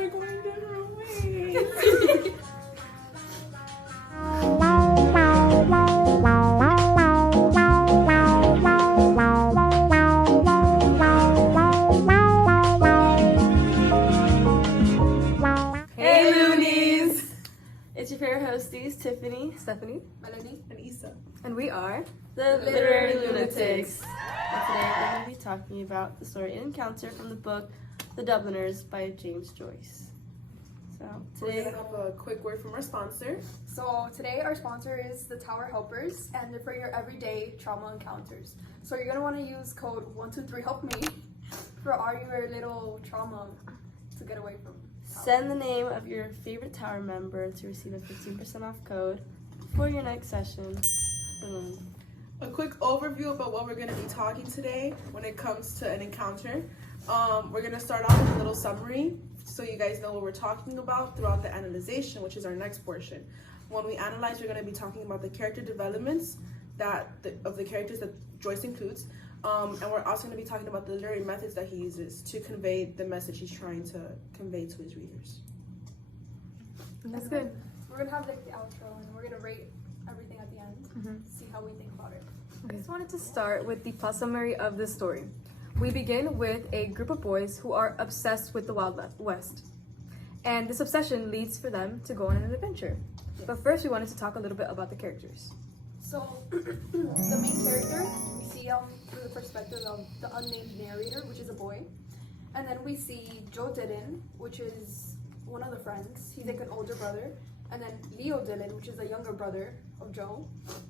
We're going different ways. Hey Loonies! It's your favorite hosties, Tiffany, Stephanie, Melanie and Issa. and we are the Literary Lunatics. And today we're going to be talking about the story and encounter from the book The Dubliners by James Joyce. So We're today, gonna have a quick word from our sponsor. So today our sponsor is the Tower Helpers, and they're for your everyday trauma encounters. So you're gonna want to use code 123HELP-ME for all your little trauma to get away from. send the name of your favorite tower member to receive a 15% off code for your next session. Boom. A quick overview about what we're going to be talking today when it comes to an encounter. We're going to start off with a little summary so you guys know what we're talking about throughout the analyzation, which is our next portion. When we analyze, we're going to be talking about the character developments of the characters that Joyce includes. And we're also going to be talking about the literary methods that he uses to convey the message he's trying to convey to his readers. that's good. We're gonna have like the outro, and we're gonna rate everything at the end. See how we think about it. I just wanted to start with the plot summary of this story. We begin with a group of boys who are obsessed with the Wild West, and this obsession leads for them to go on an adventure. But first, we wanted to talk a little bit about the characters. So the main character we see through the perspective of the unnamed narrator, which is a boy, and then we see Joe Dillon, which is one of the friends. He's like an older brother, and then Leo Dillon, which is a younger brother of Joe.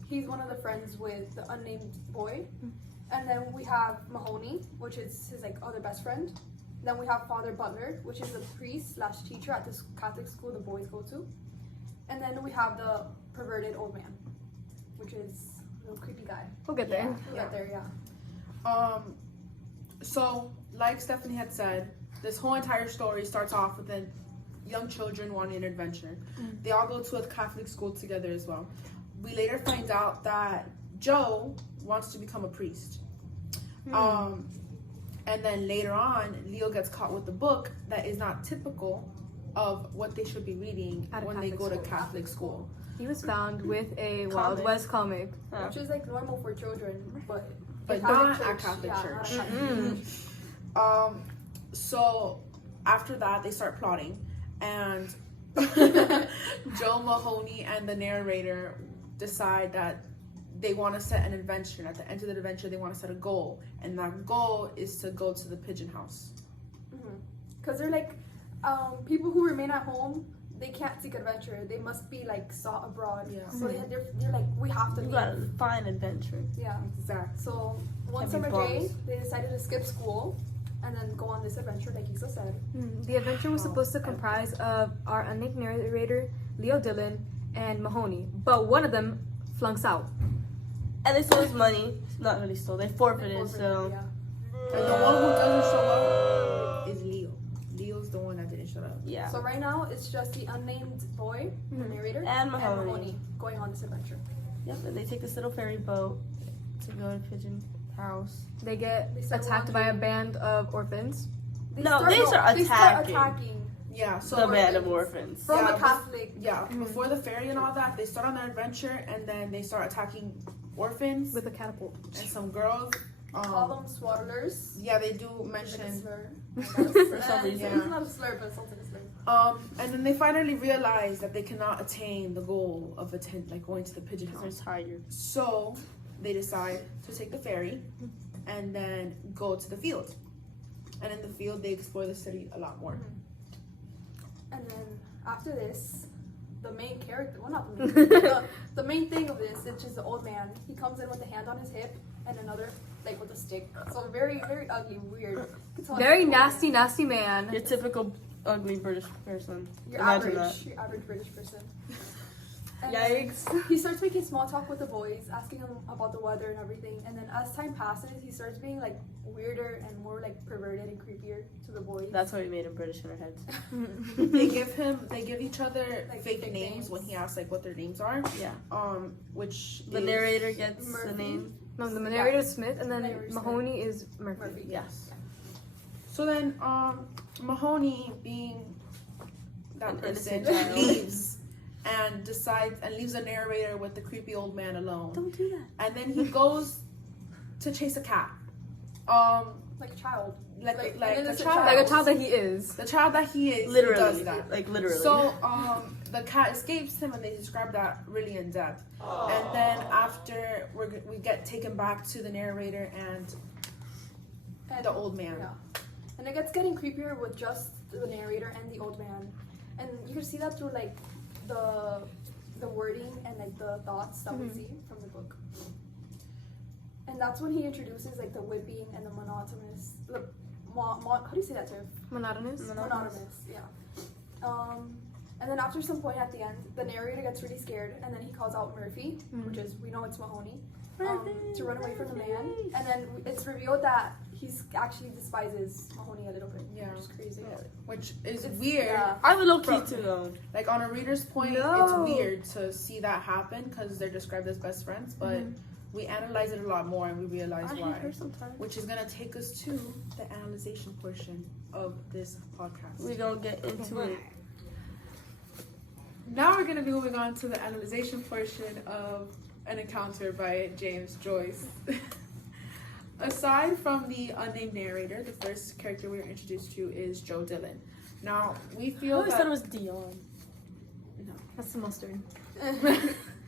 He's one of the friends with the unnamed boy, and then we have Mahoney, which is his like other best friend. Then we have Father Butler, which is a priest / teacher at this Catholic school the boys go to, and then we have the perverted old man, which is a little creepy guy. We'll get there. We'll get there, yeah. So, like Stephanie had said, this whole entire story starts off with young children wanting an adventure. They all go to a Catholic school together as well. We later find out that Joe wants to become a priest. And then later on, Leo gets caught with a book that is not typical of what they should be reading At a when they Catholic go to Catholic school. He was found with a Wild Comic. West comic. Which is like normal for children, but Not at Catholic yeah, church. not at Catholic church. So after that, they start plotting, and Joe Mahoney and the narrator decide that they want to set an adventure. At the end of the adventure, they want to set a goal, and that goal is to go to the pigeon house. Because they're like people who remain at home. They can't seek adventure. They must be like sought abroad. Yeah. So they're like, we have to You leave. gotta find adventure. Yeah. Exactly. So one Can't be summer day, bums. they decided to skip school and then go on this adventure, like Issa said. The adventure was supposed to comprise of our unnamed narrator, Leo Dillon, and Mahoney, but one of them flunks out. And they stole his money. Not really stole, they forfeited, so. Yeah. And the one who doesn't show up is Leo. Leo's the one that didn't show up. Yeah. So right now, it's just the unnamed boy, the narrator, And Mahoney. going on this adventure. Yep, and they take this little ferry boat to go to Pigeon House. They get They start attacked by a wandering. band of orphans. They No, start they start attacking Yeah, so The band of orphans. orphans. from Yeah, a Catholic. yeah, before the ferry and all that, they start on their adventure, and then they start attacking orphans With a catapult. and some girls. Call them swaddlers. Yeah, they do Like a mention. slur. For some reason. It's not a slur, but it's also a slur. And then they finally realize that they cannot attain the goal of going to the pigeon Because house. they're tired. So they decide to take the ferry and then go to the field. And in the field, they explore the city a lot more. And then after this, the main character, well, not the main character, the main thing of this, which is the old man, he comes in with a hand on his hip and another, like, with a stick. So very, very ugly, weird. You can tell Very it's nasty, nasty man. Your typical ugly British person. Your Imagine average British person. And Yikes. He starts making small talk with the boys, asking them about the weather and everything. And then as time passes, he starts being like weirder and more like perverted and creepier to the boys. That's why we made him British in our heads. They give each other Like fake fake names names. when he asks like what their names are. Yeah. Which The is- narrator gets the Murphy. name. No, the narrator is Smith, and then Narrator is Smith. Mahoney is Murphy. Murphy. Yes. So then, Mahoney, being that An person innocent child. leaves and decides and leaves the narrator with the creepy old man alone. Don't do that. And then he goes to chase a cat. Like a child. Like Like a an innocent child. Like a child that he is. The child that he is Literally. does that. Like literally. So the cat escapes him, and they describe that really in depth. And then after we get taken back to the narrator and the old man. Yeah. And it gets getting creepier with just the narrator and the old man. And you can see that through like the wording and like the thoughts that we see from the book. And that's when he introduces like the whipping and the monotonous. How do you say that term? Monotonous. Monotonous. Yeah. And then after some point at the end, the narrator gets really scared, and then he calls out Murphy, which is we know it's Mahoney, to run away from the man. And then it's revealed that he's actually despises Mahoney a little bit. Yeah. Which is crazy. Which is It's- weird. yeah. I would low key From- too though. Like on a reader's point, No. it's weird to see that happen because they're described as best friends, but we analyze it a lot more and we realize I hate why. her sometimes. Which is gonna take us to the analyzation portion of this podcast. We gonna get into it. Now we're gonna be moving on to the analyzation portion of An Encounter by James Joyce. Aside from the unnamed narrator, the first character we are introduced to is Joe Dillon. Now we I feel always that thought it was Dion. That's the mustard.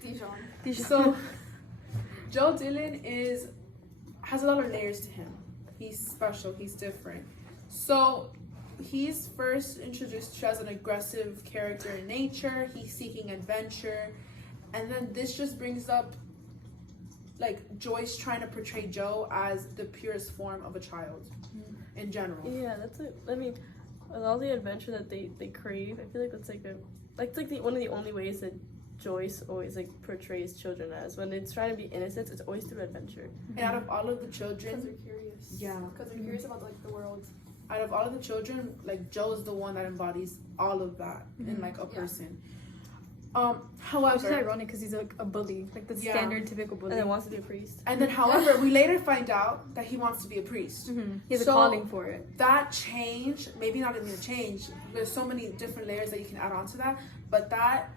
Dijon. so Joe Dillon has a lot of layers to him. He's special. He's different. So he's first introduced to as an aggressive character in nature. He's seeking adventure, and then this just brings up like Joyce trying to portray Joe as the purest form of a child in general. Yeah, that's it. I mean, with all the adventure that they crave, I feel like that's like one of the only ways that Joyce always like portrays children as. When it's trying to be innocent, it's always through adventure. And out of all of the Because children, they're curious. Yeah. Because they're curious about like the world. out of all of the children, like Joe is the one that embodies all of that in like a Yeah. person. Which is However, ironic because he's like a bully, like the Yeah. standard typical bully. And then wants to be a priest. and then however, we later find out that he wants to be a priest. He has a So- calling for it. That change, maybe not even a change. There's so many different layers that you can add on to that, but that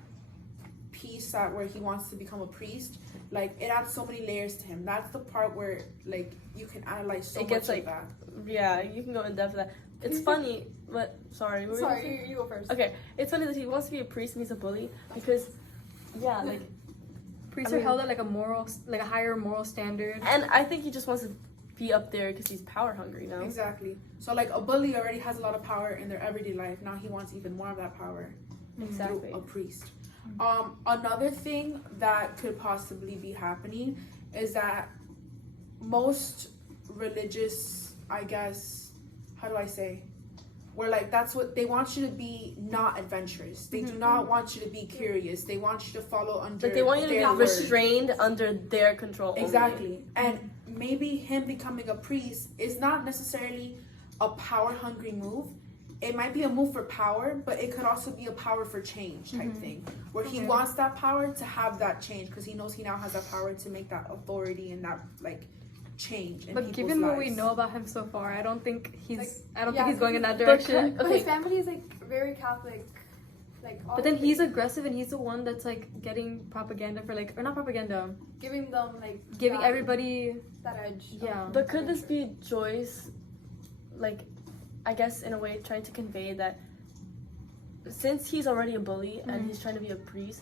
piece that where he wants to become a priest, like it adds so many layers to him. That's the part where like you can analyze so It gets, much like, of that. Yeah, you can go in depth with that. It's funny, but sorry. what were you gonna say? Sorry, you go first. Okay, it's funny that he wants to be a priest and he's a bully because, yeah, like, Priests I are mean- held at like a higher moral standard. and I think he just wants to be up there because he's power hungry, you know? Exactly. So like a bully already has a lot of power in their everyday life. Now he wants even more of that power Exactly. through a priest. Another thing that could possibly be happening is that most religious, I guess, how do I say? Where like that's what they want you to be, not adventurous. They do not want you to be curious. They want you to follow under Like they want you to their be word. restrained under their control. only. Exactly. And maybe him becoming a priest is not necessarily a power hungry move. It might be a move for power, but it could also be a power for change type thing. Where he wants that power to have that change because he knows he now has that power to make that authority and that like change in But people's given what we lives. know about him so far, I don't think he's. Like, I don't yeah, think he's going in that but direction. But Okay. his family is like very Catholic. Like, But then he's aggressive and he's the one that's like getting propaganda for like, or not propaganda, giving them like giving that, everybody. that edge. Yeah. But could this be Joyce, like, I guess in a way trying to convey that since he's already a bully and he's trying to be a priest,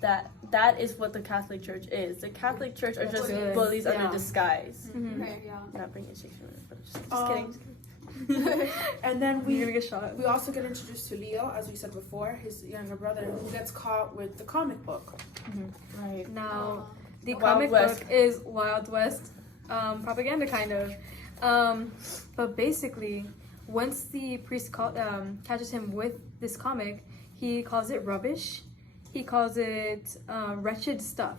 that is what the Catholic Church is. The Catholic Church are That's just what it is. bullies Yeah. under disguise. Okay, yeah. Not bringing Shakespeare, but just Um, kidding. And then You're we gonna get shot. we also get introduced to Leo, as we said before, his younger brother, who gets caught with the comic book. Right. Now, the Wild comic West. book is Wild West propaganda, kind of. But basically, once the priest catches him with this comic, he calls it rubbish. He calls it wretched stuff.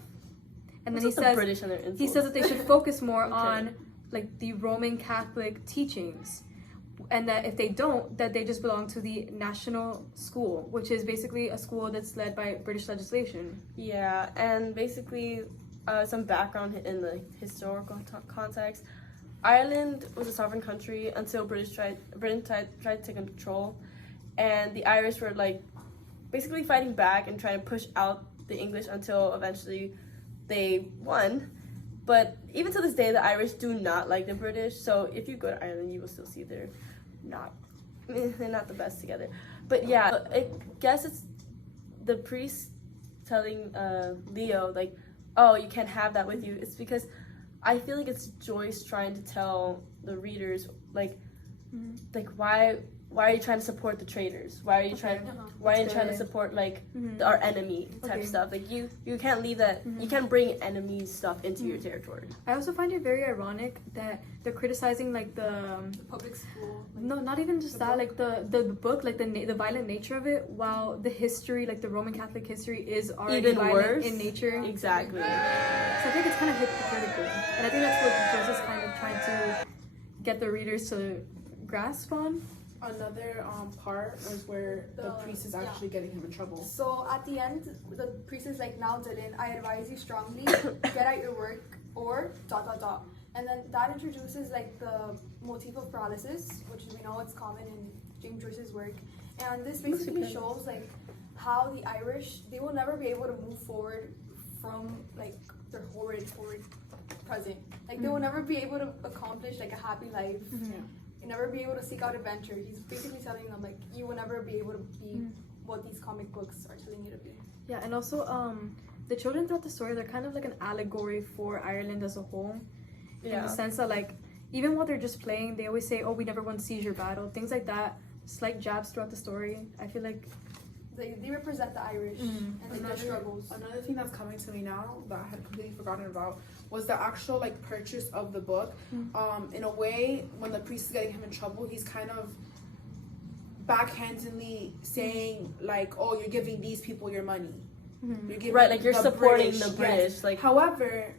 And then What's he with the says British and their insults? he says that they should focus more Okay. on like the Roman Catholic teachings. And that if they don't, that they just belong to the national school, which is basically a school that's led by British legislation. Yeah, and basically, some background in the historical context. Ireland was a sovereign country until Britain tried to take control, and the Irish were like basically fighting back and trying to push out the English until eventually they won. But even to this day, the Irish do not like the British. So if you go to Ireland, you will still see they're not the best together. But yeah, I guess it's the priest telling Leo, like, oh, you can't have that with you. It's because I feel like it's Joyce trying to tell the readers, like why are you trying to support the traitors? Why are you trying to support like our enemy type stuff? Like you can't leave that. You can't bring enemy stuff into your territory. I also find it very ironic that they're criticizing like the public school. Like, no, not even just that. Like the book, like the violent nature of it. While the history, like the Roman Catholic history, is already even violent worse in nature. Exactly. So I think it's kind of hypocritical, and I think that's what Joyce is kind of trying to get the readers to grasp on. Another part was where the priest is actually getting him in trouble. So at the end, the priest is like, now Dylan, I advise you strongly, get at your work or ... And then that introduces like the motif of paralysis, which we know it's common in James Joyce's work. And this basically shows like how the Irish, they will never be able to move forward from like their horrid present. Like they will never be able to accomplish like a happy life. You never be able to seek out adventure. He's basically telling them like you will never be able to be what these comic books are telling you to be. Yeah, and also the children throughout the story, they're kind of like an allegory for Ireland as a whole. In the sense that like even while they're just playing, they always say, "Oh, we never won seizure battle," things like that. Slight jabs throughout the story. I feel like they represent the Irish and their struggles. Another thing that's coming to me now that I had completely forgotten about was the actual like purchase of the book. In a way, when the priest is getting him in trouble, he's kind of backhandedly saying like, "Oh, you're giving these people your money." You're giving Right, like you're supporting British, the British. yes. Like, however,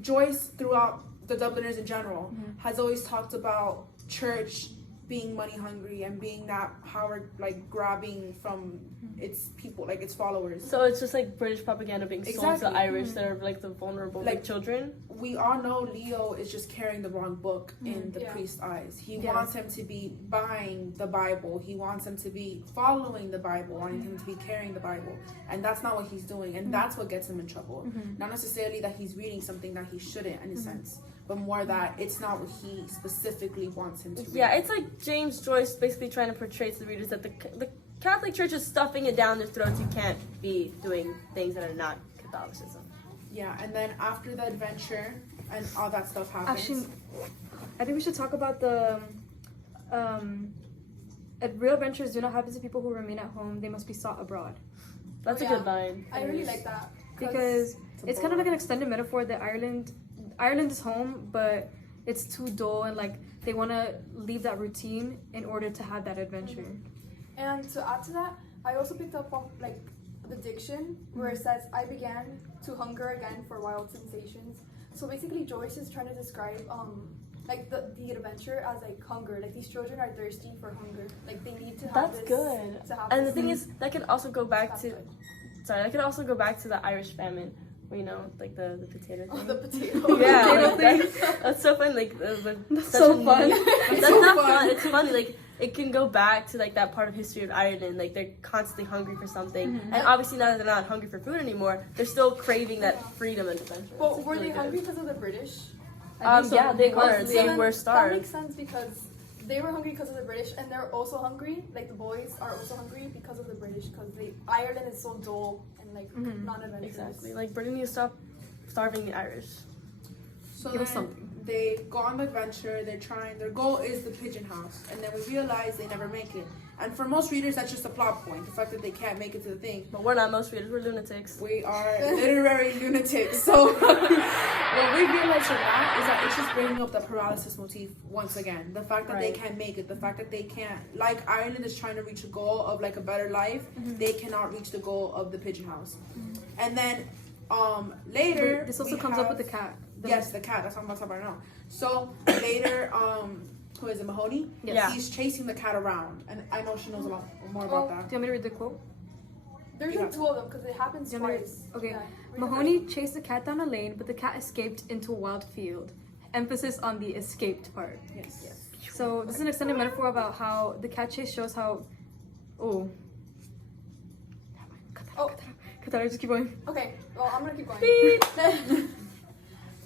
Joyce throughout the Dubliners in general has always talked about church being money hungry and being that Howard like grabbing from its people, like its followers. so it's just like British propaganda being sold to the Exactly. Irish that are like the vulnerable like children. We all know Leo is just carrying the wrong book in the priest's eyes. He wants him to be buying the Bible. He wants him to be following the Bible, wanting him to be carrying the Bible. And that's not what he's doing. And that's what gets him in trouble. Not necessarily that he's reading something that he shouldn't, in a sense, but more that it's not what he specifically wants him to read. Yeah, it's like James Joyce basically trying to portray to the readers that the Catholic Church is stuffing it down their throats. You can't be doing things that are not Catholicism. Yeah, and then after the adventure and all that stuff happens. actually, I think we should talk about the real adventures do not happen to people who remain at home. They must be sought abroad. That's a good line. I really like that. Because it's kind of like an extended metaphor that Ireland is home, but it's too dull and like they want to leave that routine in order to have that adventure. And to add to that, I also picked up on like the diction where it says, "I began to hunger again for wild sensations." So basically, Joyce is trying to describe like the adventure as like hunger. Like these children are thirsty for hunger. Like they need to have That's this. good. To have And the this. thing is, that can also go back That's to good. that could also go back to the Irish famine. You know, like the potato thing. Oh, the potato. Yeah, Potato like that's so fun. Like That's such so a fun. neat- That's so not fun. fun. It's funny. Like it can go back to like that part of history of Ireland. Like they're constantly hungry for something, and obviously now that they're not hungry for food anymore, they're still craving that freedom and adventure. But It's were really they good. hungry because of the British? Yeah, they were. So They then were That starved. makes sense because they were hungry because of the British, and they're also hungry. Like the boys are also hungry because of the British, because Ireland is so dull and like non-adventurous. Exactly. Like Britain needs to stop starving the Irish. So Give us then something. they go on the adventure, they're trying, their goal is the pigeon house, and then we realize they never make it. And for most readers, that's just a plot point, the fact that they can't make it to the thing. But we're not most readers. We're lunatics. We are literary lunatics. So what we realize from that is that it's just bringing up the paralysis motif once again. The fact that they Right. can't make it, the fact that they can't, like Ireland is trying to reach a goal of like a better life, they cannot reach the goal of the pigeon house. And then later, This also we comes up with have- the cat. Yes, the cat. That's what I'm about to talk about now. So later, who is it, Mahoney? Yes. Yeah. He's chasing the cat around, and I know she knows a lot more about that. Do you want me to read the quote? There's like two of them because it happens You want me to- twice. Okay. Yeah. Read the Mahoney chased the cat down a lane, but the cat escaped into a wild field. Emphasis on the escaped part. Yes. So this is an extended metaphor about how the cat chase shows how, Oh, Katara, just keep going. okay. Well, I'm gonna keep going.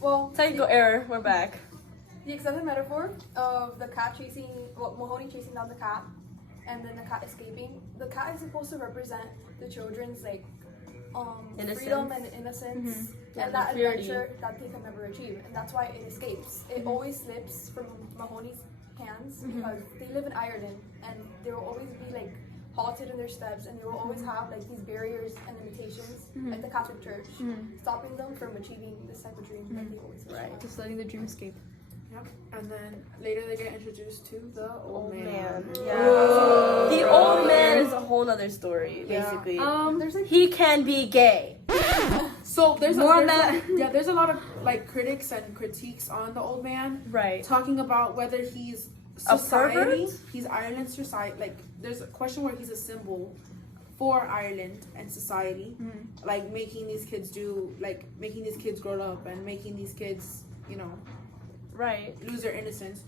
Well, Technical error. We're back. the extended metaphor of the cat chasing, well, Mahoney chasing down the cat, and then the cat escaping. The cat is supposed to represent the children's like freedom and innocence and that purity. adventure that they can never achieve, and that's why it escapes. It always slips from Mahoney's hands because they live in Ireland, and they will always be like halted in their steps, and they will always have like these barriers and limitations at the Catholic Church, stopping them from achieving this type of dream that they always wish for. Just letting the dream escape. Yep. And then later they get introduced to the old man. Yeah. The old man is a whole nother story, basically. There's like He can be gay. So there's More on there's a lot of like critics and critiques on the old man, Right. talking about whether he's A society, pervert? he's Ireland's society. Like there's a question where he's a symbol for Ireland and society, like making these kids grow up and making these kids, you know, Right. lose their innocence.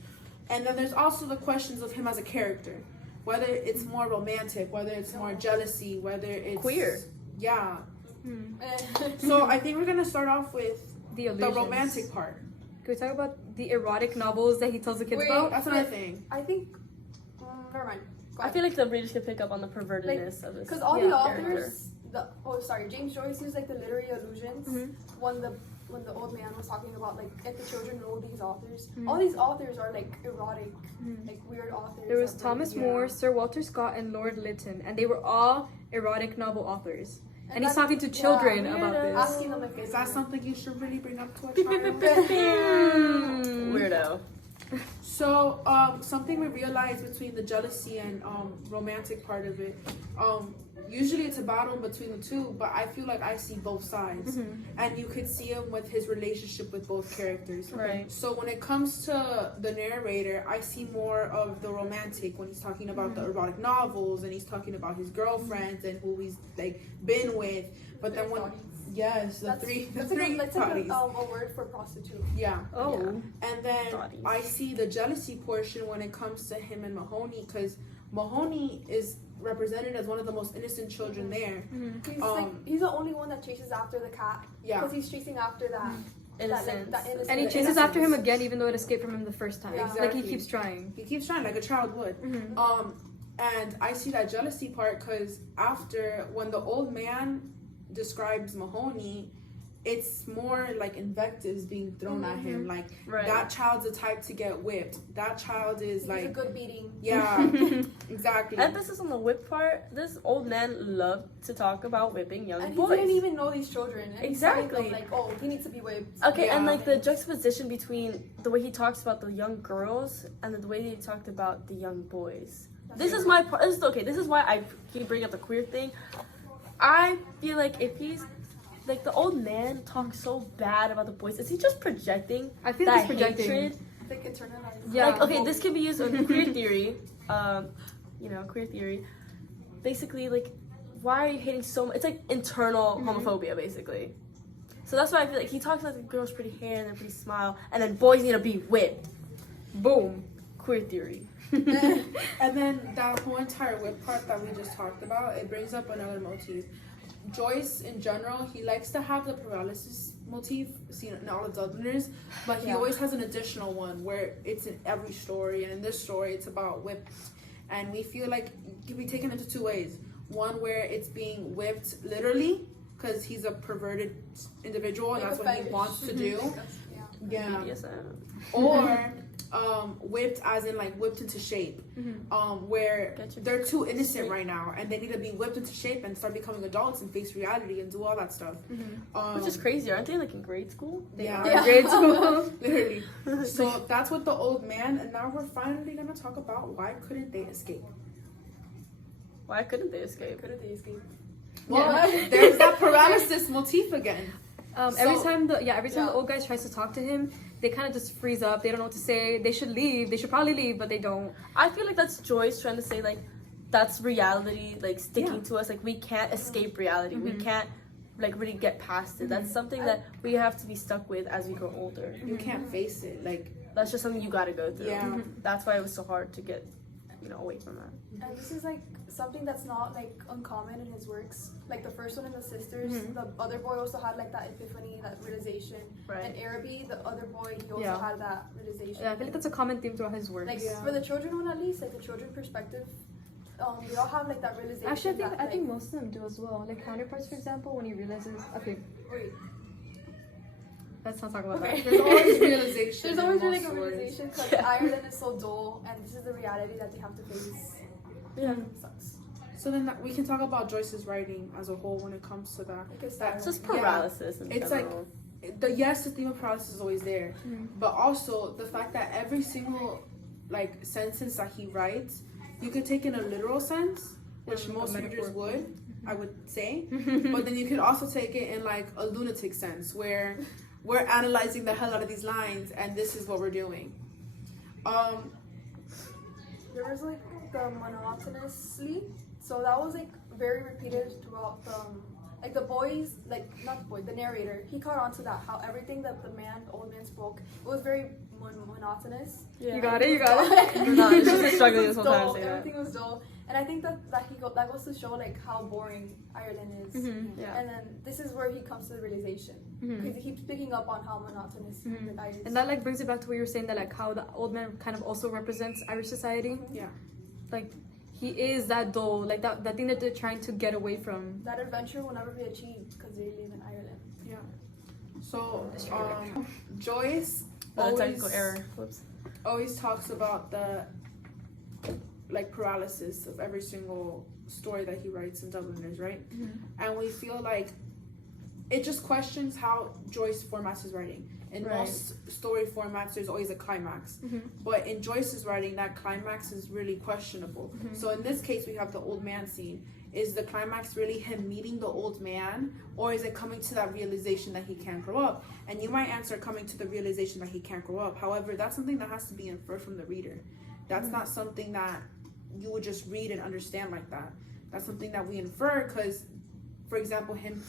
And then there's also the questions of him as a character, whether it's more romantic, whether it's more jealousy, whether it's Queer. Yeah. So I think we're gonna start off with The the romantic part. Can we talk about the erotic novels that he tells the kids Wait. about? That's another thing. I think never mind. Go I ahead. feel like the readers can pick up on the pervertedness of this. Because all Yeah. the character. authors, James Joyce used like the literary allusions when the old man was talking about like if the children know these authors. All these authors are like erotic, like weird authors. There was that, Thomas yeah. More, Sir Walter Scott, and Lord Lytton, and they were all erotic novel authors. And he's that- talking to children yeah, about this. asking them if they Is that know. something you should really bring up to a child? Weirdo. So, something we realized between the jealousy and romantic part of it, usually it's a battle between the two, but I feel like I see both sides, and you could see him with his relationship with both characters. Right. So when it comes to the narrator, I see more of the romantic when he's talking about the erotic novels and he's talking about his girlfriends and who he's like been with. But then when yes, the three That's like parties. a word for prostitute. Yeah. Oh. And then Thotties. I see the jealousy portion when it comes to him and Mahoney, because Mahoney is represented as one of the most innocent children there. He's he's the only one that chases after the cat. Yeah. Because he's chasing after that. Innocence. That innocence. And he chases after him again, even though it escaped from him the first time. Yeah. Like he Exactly. keeps trying. He keeps trying like a child would. And I see that jealousy part because after when the old man describes Mahoney, it's more like invectives being thrown at him. Like Right. that child's the type to get whipped. That child is He's a like good beating. yeah, exactly. Emphasis on the whip part. This old man loved to talk about whipping young And he boys. didn't even know these children. And he's telling Exactly. them, like, oh, he needs to be whipped. Okay, and Yeah. like the juxtaposition between the way he talks about the young girls and the way he talked about the young boys. This is my part. This is okay. This is why I keep bringing up the queer thing. I feel like if he's like the old man talks so bad about the boys, is he just projecting I feel that he's projecting. hatred? Like, internalized. Yeah. Like, okay, this can be used in queer theory. Queer theory. Basically, like, why are you hating so much? It's like internal homophobia, basically. So that's why I feel like he talks about the girls' pretty hair and their pretty smile, and then boys need to be whipped. Boom. Queer theory. And then that whole entire whip part that we just talked about, it brings up another motif. Joyce, in general, he likes to have the paralysis motif seen in all of Dubliners, but he always has an additional one where it's in every story, and in this story, it's about whips. And we feel like it can be taken into two ways. One where it's being whipped literally, because he's a perverted individual, and Like that's a what he fetish. wants to do. Yeah. Yeah. BDSM. Or whipped as in like whipped into shape, where Gotcha. they're too innocent right now and they need to be whipped into shape and start becoming adults and face reality and do all that stuff. Which is crazy, aren't they? Like in grade school? yeah, In grade school. literally. So that's what the old man, and now we're finally gonna talk about why couldn't they escape. Why couldn't they escape? Couldn't they escape? Well, there's that paralysis motif again. Every So- time the old guy tries to talk to him, they kind of just freeze up. They don't know what to say. They should leave. They should probably leave, but they don't. I feel like that's Joyce trying to say, like, that's reality, like, sticking Yeah. to us. Like, we can't escape reality. We can't, like, really get past it. That's something that we have to be stuck with as we grow older. You can't face it, like That's just something you gotta go through. Yeah. That's why it was so hard to get away from that. And this is like something that's not like uncommon in his works. Like the first one in the sisters, the other boy also had like that epiphany, that realization. Right. And Araby, the other boy, he also Yeah. had that realization. Yeah, I feel like that's a common theme throughout his works. Like for the children one at least, like the children perspective, they all have like that realization. Actually, I that, think most of them do as well. Like Counterparts, for example, when he realizes, okay, wait, let's not talk about okay. There's always realization. There's in always most like a stories. realization because Ireland is so dull, and this is the reality that they have to face. Yeah. Sucks. So then we can talk about Joyce's writing as a whole when it comes to that. Because That- It's just Yeah. paralysis in It's general. Yes, the theme of paralysis is always there, but also the fact that every single like sentence that he writes, you could take in a literal sense, which Yeah, most a readers metaphorical. would, I would say, but then you could also take it in like a lunatic sense where we're analyzing the hell out of these lines and this is what we're doing. There was like the monotonously, so that was like very repeated throughout the like the boys, like not the boy, the narrator, he caught on to that, how everything that the old man spoke, it was very monotonous. Yeah. You got it, you got it. No, it's just struggling It was this whole time dull, to say that. everything was dull, and I think that that goes to show like how boring Ireland is. Yeah. And then this is where he comes to the realization because he keeps picking up on how monotonous the guy is. And that like brings it back to what you were saying, that like how the old man kind of also represents Irish society. Yeah. Like he is that dull, like that thing that they're trying to get away from. That adventure will never be achieved because they live in Ireland. Yeah. So Joyce Technical error. Whoops. always talks about the like paralysis of every single story that he writes in Dubliners, right? And we feel like it just questions how Joyce formats his writing. In Right. most story formats, there's always a climax, but in Joyce's writing, that climax is really questionable. So in this case, we have the old man scene. Is the climax really him meeting the old man, or is it coming to that realization that he can't grow up? And you might answer coming to the realization that he can't grow up. However, that's something that has to be inferred from the reader. That's not something that you would just read and understand like that. That's something that we infer because, for example, him,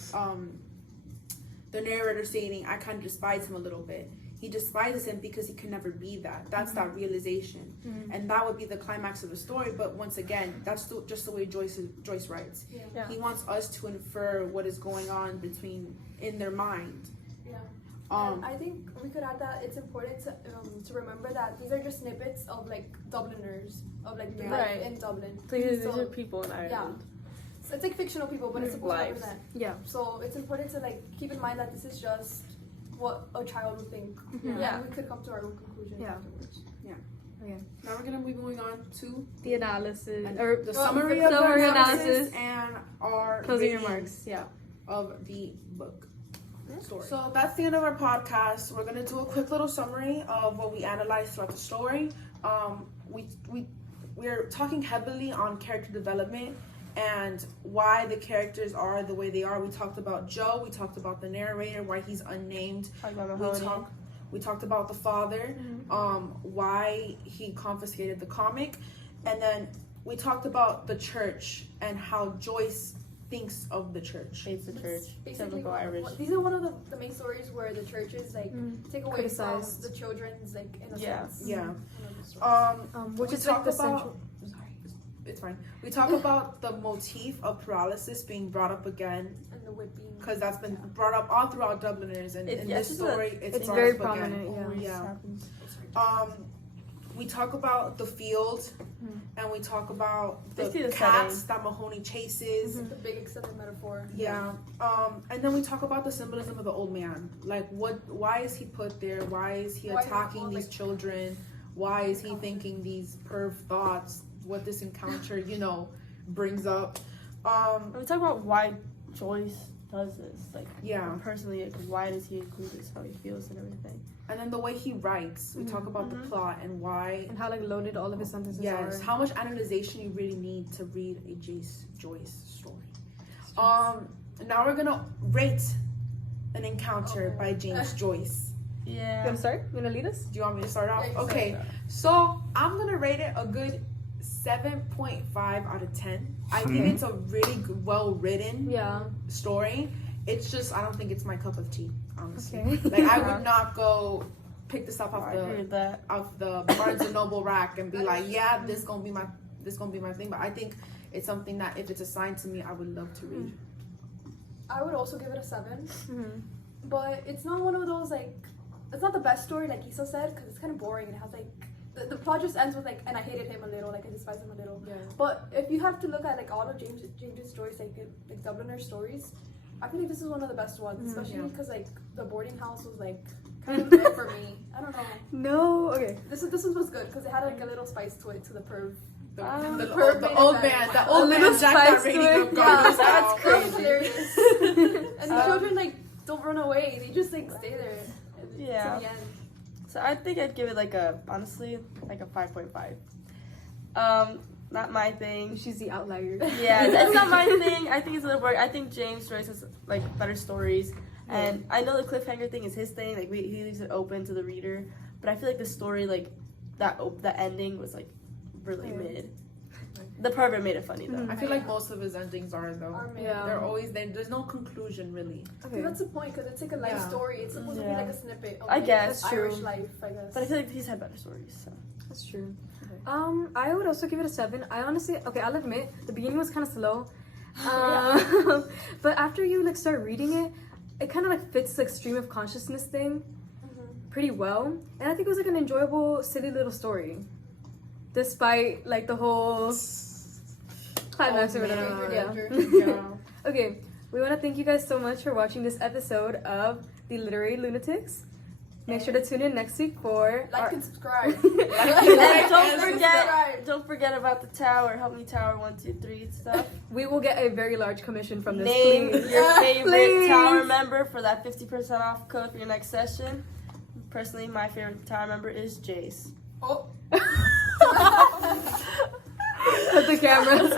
the narrator stating, I kind of despise him a little bit. He despises him because he can never be that. That's that realization. And that would be the climax of the story. But once again, that's just the way Joyce writes. Yeah. He wants us to infer what is going on in their mind. Yeah. Um, And I think we could add that it's important to remember that these are just snippets of like Dubliners, of like the life Right. in Dublin. So these So, are people in Ireland. So it's like fictional people, but it's supposed to Lives. represent. Yeah. So it's important to like keep in mind that this is just what a child would think. Yeah. And we could come to our own conclusion Yeah. afterwards. now we're gonna be moving on to The analysis the or summary of the summary analysis and our closing review remarks. Yeah. of the book. Story. So So that's the end of our podcast. We're gonna do a quick little summary of what we analyzed throughout the story. We're talking heavily on character development and why the characters are the way they are. We talked about Joe. We talked about the narrator, why he's unnamed. Talk about Mahoney. We talked about the father, why he confiscated the comic, and then we talked about the church and how Joyce thinks of the church. Hates the church. Basically, Typical Irish. these are one of the main stories where the churches like take away Criticized. from the children's like innocence. Yeah. which We is like talk the about- central. It's fine. We talk about the motif of paralysis being brought up again And the whipping. because that's been brought up all throughout Dubliners, and in Yes, this it's a- story, It's brought very up again. prominent. Yeah. Always Yeah. happens. We talk about the field, and we talk about the Basically the cats setting. that Mahoney chases. The big extended metaphor. Yeah. And then we talk about the symbolism of the old man. Like, why is he put there? Why is he Why is he attacking called, these like- children? Why is he thinking these perv thoughts? What this encounter, brings up. And we talk about why Joyce does this. Like, Yeah. personally, like, why does he include this? How he feels and everything. And then the way he writes, we talk about the plot and why. And how like loaded all of his sentences Yes, are. how much analyzation you really need to read a Joyce story. Now we're gonna rate an encounter by James Joyce. You Yeah. wanna start? You wanna lead us? Do you want me to start off? Yeah, you can Okay, so I'm gonna rate it a good 7.5 out of 10. I think it's a really good, well-written Yeah. story. It's just I don't think it's my cup of tea, honestly. Okay. Like I would not go pick this up I agree with that. off the Barnes and Noble rack and be like, yeah, this gonna be my thing. But I think it's something that if it's assigned to me, I would love to read. I would also give it a 7, Mhm. but it's not one of those like, it's not the best story like Isa said because it's kind of boring and it has like the plot just ends with like, and I hated him a little, like I despised him a little. Yeah. But if you have to look at like all of James Joyce like Dubliner stories, I feel like this is one of the best ones, especially because like the boarding house was like kind of good for me. I don't know. No, okay. This was good because it had like a little spice to it, to the perv. The pervert old man. man, the A old little man jacked that spice rating to it. of Gargoyles. That Wow. was hilarious. And the children like don't run away; they just like stay there. Yeah. To the end. So I think I'd give it like honestly, like a 5.5. Not my thing. She's the outlier. Yeah, that's not my thing. I think it's a little boring. I think James Joyce has like better stories, and I know the cliffhanger thing is his thing. Like he leaves it open to the reader, but I feel like the story, like that ending was like really mid. The pervert made it funny though. I feel like most of his endings are though. Yeah. They're always there. There's no conclusion really. Okay. That's the point because it's like a life story. It's supposed to be Yeah. like a snippet of I like, guess, Irish true. life, I guess. But I feel like he's had better stories. So. That's true. I would also give it a 7. I honestly, okay, I'll admit the beginning was kind of slow, but after you like start reading it, it kind of like fits like stream of consciousness thing pretty well, and I think it was like an enjoyable, silly little story, despite like the whole climax or whatever. Yeah. Okay, we want to thank you guys so much for watching this episode of The Literary Lunatics. Make sure to tune in next week for Like our- and subscribe. And don't subscribe. forget about the tower. Help me tower 1, 2, 3 stuff. We will get a very large commission from this. Name Please. your favorite Please. tower member for that 50% off code for your next session. Personally, my favorite tower member is Jace. Oh. Cut the cameras.